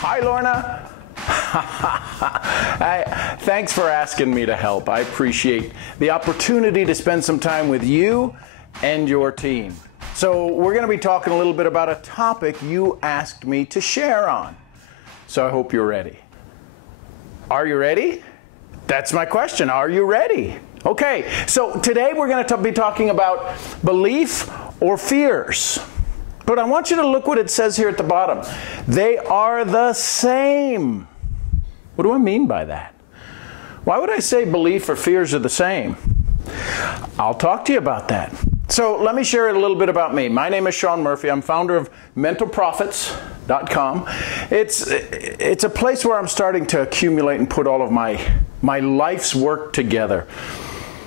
Hi, Lorna. Thanks for asking me to help. I appreciate the opportunity to spend some time with you and your team. So we're going to be talking a little bit about a topic you asked me to share on. So I hope you're ready. Are you ready? That's my question. Are you ready? Okay, so today we're going to be talking about belief or fears. But I want you to look what it says here at the bottom. They are the same. What do I mean by that? Why would I say belief or fears are the same? I'll talk to you about that. So let me share a little bit about me. My name is Sean Murphy. I'm founder of mentalprofits.com. It's a place where I'm starting to accumulate and put all of my life's work together.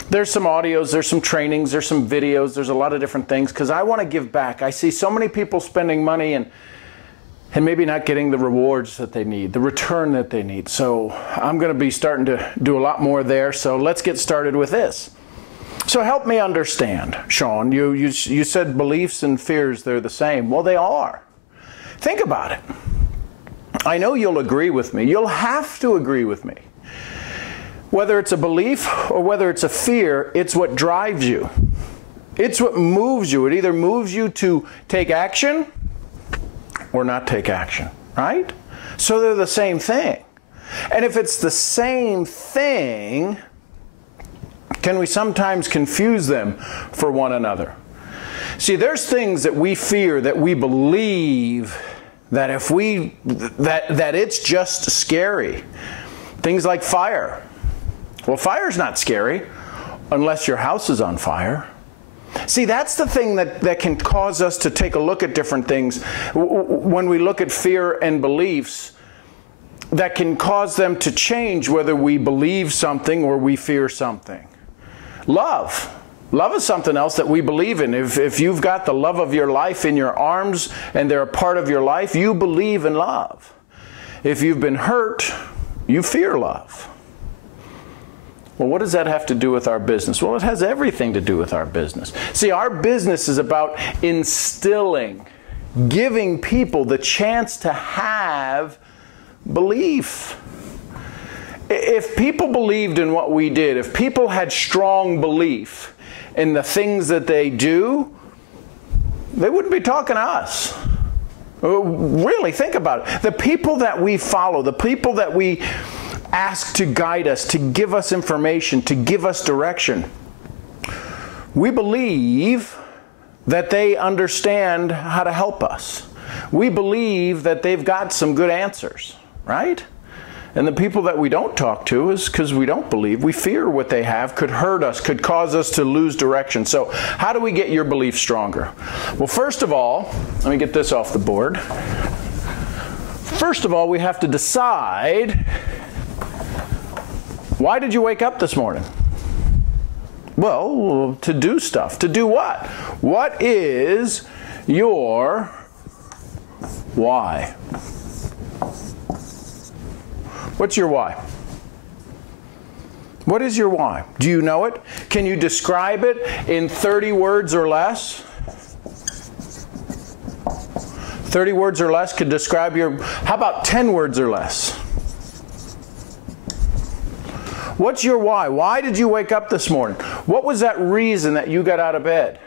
There's some audios, there's some trainings, there's some videos, there's a lot of different things because I want to give back. I see so many people spending money and maybe not getting the rewards that they need, the return that they need. So I'm going to be starting to do a lot more there. So let's get started with this. So help me understand, Sean. You said beliefs and fears, they're the same. Well, they are. Think about it. I know you'll agree with me. You'll have to agree with me. Whether it's a belief or whether it's a fear, it's what drives you. It's what moves you. It either moves you to take action or not take action, right? So they're the same thing. And if it's the same thing, can we sometimes confuse them for one another? See, there's things that we fear, that we believe that that it's just scary. Things like fire. Well, fire's not scary unless your house is on fire. See, that's the thing that can cause us to take a look at different things. When we look at fear and beliefs, that can cause them to change whether we believe something or we fear something. Love. Love is something else that we believe in. If you've got the love of your life in your arms and they're a part of your life, you believe in love. If you've been hurt, you fear love. Well, what does that have to do with our business? Well, it has everything to do with our business. See, our business is about instilling, giving people the chance to have belief. If people believed in what we did, if people had strong belief in the things that they do, they wouldn't be talking to us. Really, think about it. The people that we follow, the people that we ask to guide us, to give us information, to give us direction, we believe that they understand how to help us. We believe that they've got some good answers, right? And the people that we don't talk to is because we don't believe. We fear what they have could hurt us, could cause us to lose direction. So how do we get your belief stronger? Well, first of all, let me get this off the board. First of all, we have to decide, why did you wake up this morning? Well, to do stuff. To do what? What is your why? What's your why? What is your why? Do you know it? Can you describe it in 30 words or less? 30 words or less could describe your... How about 10 words or less? What's your why? Why did you wake up this morning? What was that reason that you got out of bed?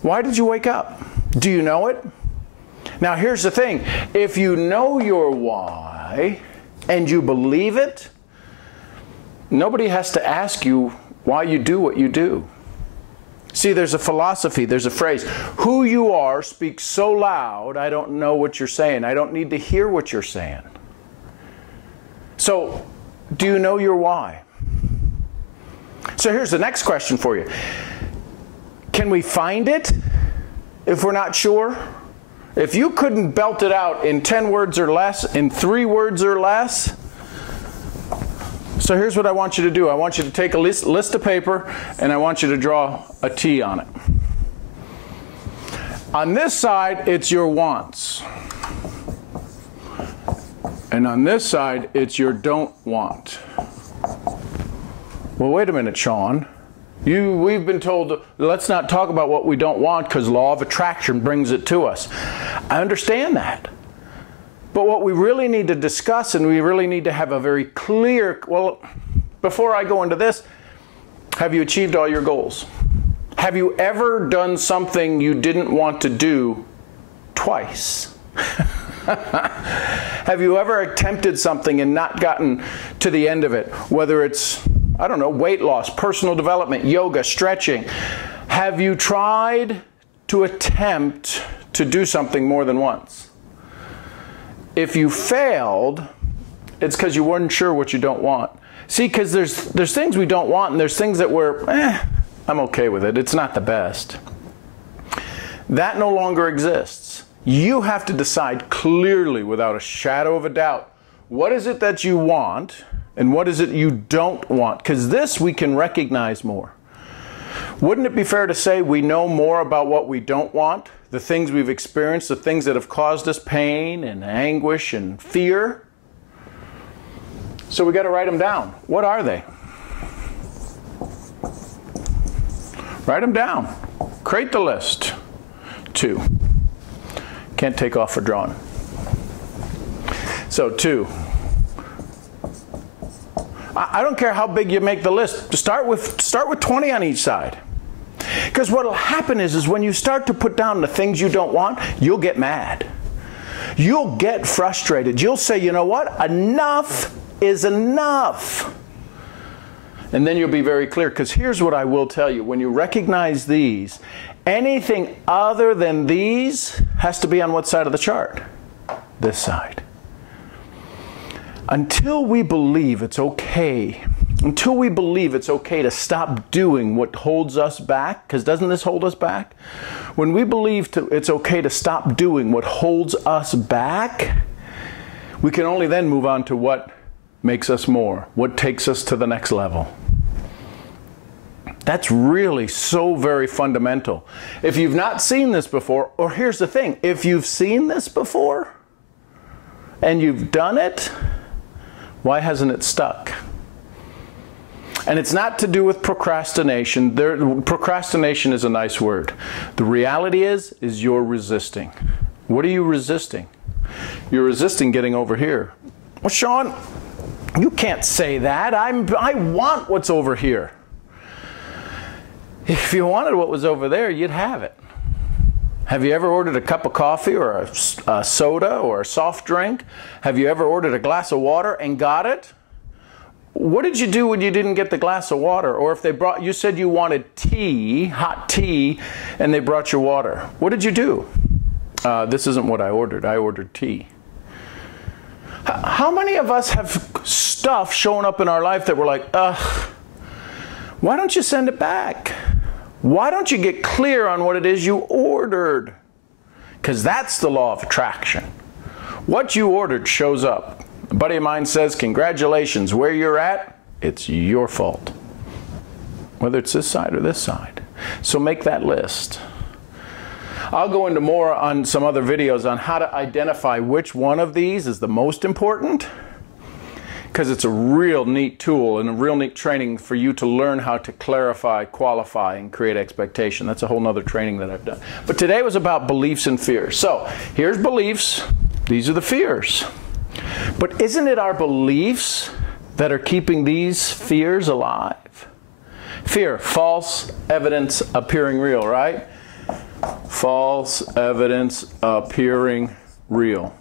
Why did you wake up? Do you know it? Now here's the thing. If you know your why and you believe it, nobody has to ask you why you do what you do. See, there's a philosophy, there's a phrase, who you are speaks so loud, I don't know what you're saying. I don't need to hear what you're saying. So, do you know your why? So here's the next question for you. Can we find it? if we're not sure? If you couldn't belt it out in 10 words or less, in 3 words or less, so here's what I want you to do. I want you to take a list of paper and I want you to draw a T on it. On this side, it's your wants. And on this side, it's your don't want. Well, wait a minute, Sean. We've been told, let's not talk about what we don't want because law of attraction brings it to us. I understand that. But what we really need to discuss, and we really need to have a very clear, well, before I go into this, have you achieved all your goals? Have you ever done something you didn't want to do twice? Have you ever attempted something and not gotten to the end of it? Whether it's, I don't know, weight loss, personal development, yoga, stretching. Have you tried to attempt to do something more than once? If you failed, it's because you weren't sure what you don't want. See, because there's things we don't want and there's things that we're, I'm okay with it. It's not the best. That no longer exists. You have to decide clearly, without a shadow of a doubt, what is it that you want and what is it you don't want? Because this we can recognize more. Wouldn't it be fair to say we know more about what we don't want, the things we've experienced, the things that have caused us pain and anguish and fear? So we got to write them down. What are they? Write them down. Create the list. 2. Can't take off for drawing. So 2. I don't care how big you make the list. Start with 20 on each side. Because what will happen is when you start to put down the things you don't want, you'll get mad. You'll get frustrated. You'll say, you know what? Enough is enough. And then you'll be very clear, because here's what I will tell you. When you recognize these, anything other than these has to be on what side of the chart? This side. Until we believe it's okay, to stop doing what holds us back, because doesn't this hold us back? When we believe it's okay to stop doing what holds us back, we can only then move on to what makes us more, what takes us to the next level. That's really so very fundamental. If you've not seen this before, or here's the thing, if you've seen this before and you've done it, why hasn't it stuck? And it's not to do with procrastination. Procrastination is a nice word. The reality is you're resisting. What are you resisting? You're resisting getting over here. Well, Sean, you can't say that. I want what's over here. If you wanted what was over there, you'd have it. Have you ever ordered a cup of coffee or a soda or a soft drink? Have you ever ordered a glass of water and got it? What did you do when you didn't get the glass of water? Or if you said you wanted tea, hot tea, and they brought you water. What did you do? This isn't what I ordered. I ordered tea. How many of us have stuff showing up in our life that we're like, ugh, why don't you send it back? Why don't you get clear on what it is you ordered? Because that's the law of attraction. What you ordered shows up. A buddy of mine says, congratulations, where you're at, it's your fault. Whether it's this side or this side. So make that list. I'll go into more on some other videos on how to identify which one of these is the most important, because it's a real neat tool and a real neat training for you to learn how to clarify, qualify, and create expectation. That's a whole nother training that I've done. But today was about beliefs and fears. So here's beliefs. These are the fears. But isn't it our beliefs that are keeping these fears alive? Fear, false evidence appearing real, right? False evidence appearing real.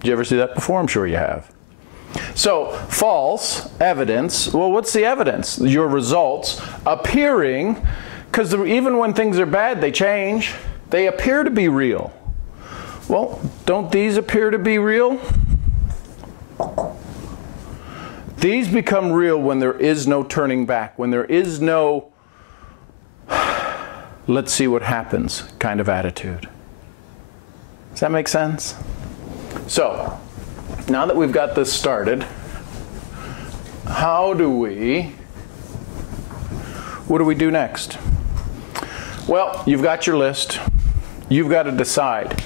Did you ever see that before? I'm sure you have. So, false evidence, well, what's the evidence? Your results appearing, because even when things are bad, they change. They appear to be real. Well, don't these appear to be real? These become real when there is no turning back, when there is no let's see what happens kind of attitude. Does that make sense? So, now that we've got this started, what do we do next? Well, you've got your list. You've got to decide,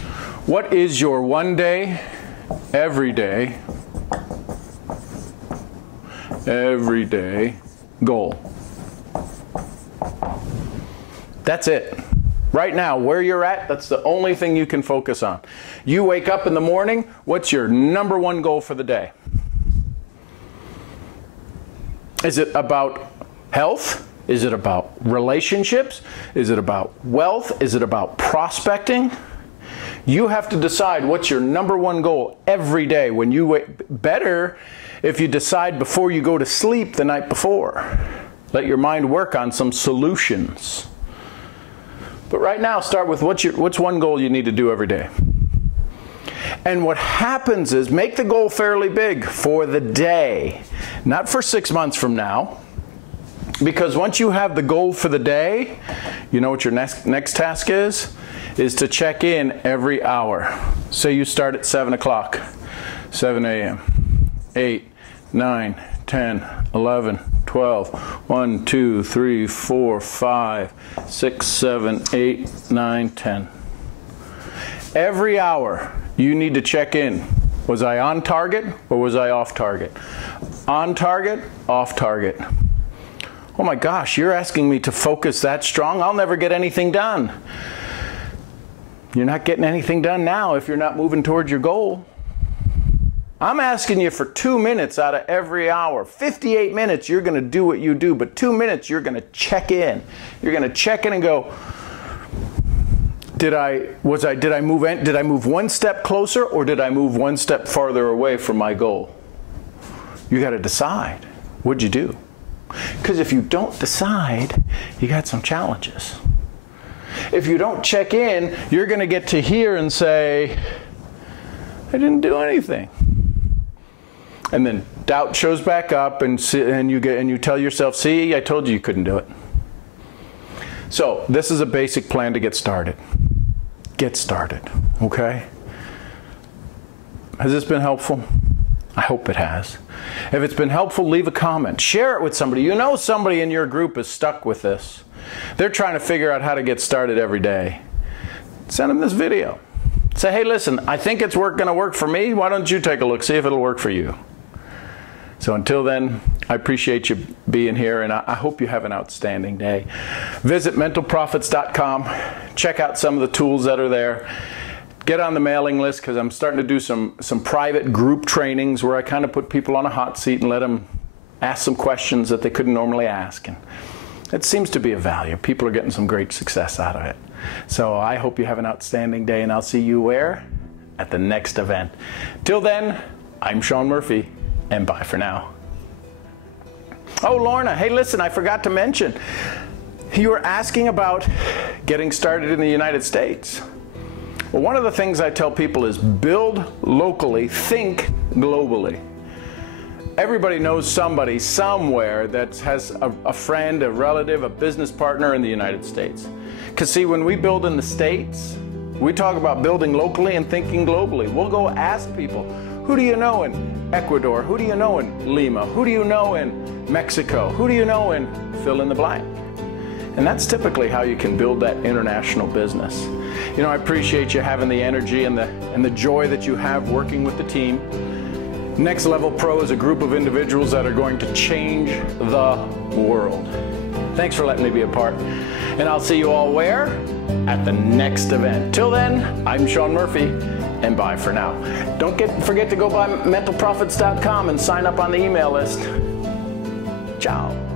what is your one day, everyday goal? That's it. Right now, where you're at, that's the only thing you can focus on. You wake up in the morning, what's your number one goal for the day? Is it about health? Is it about relationships? Is it about wealth? Is it about prospecting? You have to decide what's your number one goal every day. When you better if you decide before you go to sleep the night before. Let your mind work on some solutions. But right now, start with what's one goal you need to do every day. And what happens is, make the goal fairly big for the day, not for 6 months from now. Because once you have the goal for the day, you know what your next task is to check in every hour. Say you start at 7 o'clock, 7 a.m., 8, 9, 10, 11, 12, 1, 2, 3, 4, 5, 6, 7, 8, 9, 10. Every hour you need to check in. Was I on target or was I off target? On target, off target. Oh my gosh, you're asking me to focus that strong? I'll never get anything done. You're not getting anything done now if you're not moving towards your goal. I'm asking you for 2 minutes out of every hour. 58 minutes, you're going to do what you do, but 2 minutes, you're going to check in. You're going to check in and go, did I move one step closer, or did I move one step farther away from my goal? You got to decide. What'd you do? Because if you don't decide, you got some challenges. If you don't check in, you're going to get to here and say, I didn't do anything. And then doubt shows back up, and you tell yourself, see, I told you you couldn't do it. So this is a basic plan to get started. Get started, okay? Has this been helpful? I hope it has. If it's been helpful, leave a comment. Share it with somebody. You know somebody in your group is stuck with this. They're trying to figure out how to get started every day. Send them this video. Say, hey, listen, I think it's going to work for me. Why don't you take a look, see if it'll work for you? So until then, I appreciate you being here, and I hope you have an outstanding day. Visit mentalprofits.com. Check out some of the tools that are there. Get on the mailing list, because I'm starting to do some private group trainings where I kind of put people on a hot seat and let them ask some questions that they couldn't normally ask. And it seems to be of value. People are getting some great success out of it. So I hope you have an outstanding day, and I'll see you where? At the next event. Till then, I'm Sean Murphy, and bye for now. Oh, Lorna, hey, listen, I forgot to mention, you were asking about getting started in the United States. Well, one of the things I tell people is build locally, think globally. Everybody knows somebody somewhere that has a friend, a relative, a business partner in the United States. Because see, when we build in the States, we talk about building locally and thinking globally. We'll go ask people, who do you know in Ecuador? Who do you know in Lima? Who do you know in Mexico? Who do you know in fill in the blank? And that's typically how you can build that international business. You know, I appreciate you having the energy and the joy that you have working with the team. Next Level Pro is a group of individuals that are going to change the world. Thanks for letting me be a part. And I'll see you all where? At the next event. Till then, I'm Sean Murphy, and bye for now. Don't forget to go by mentalprofits.com and sign up on the email list. Ciao.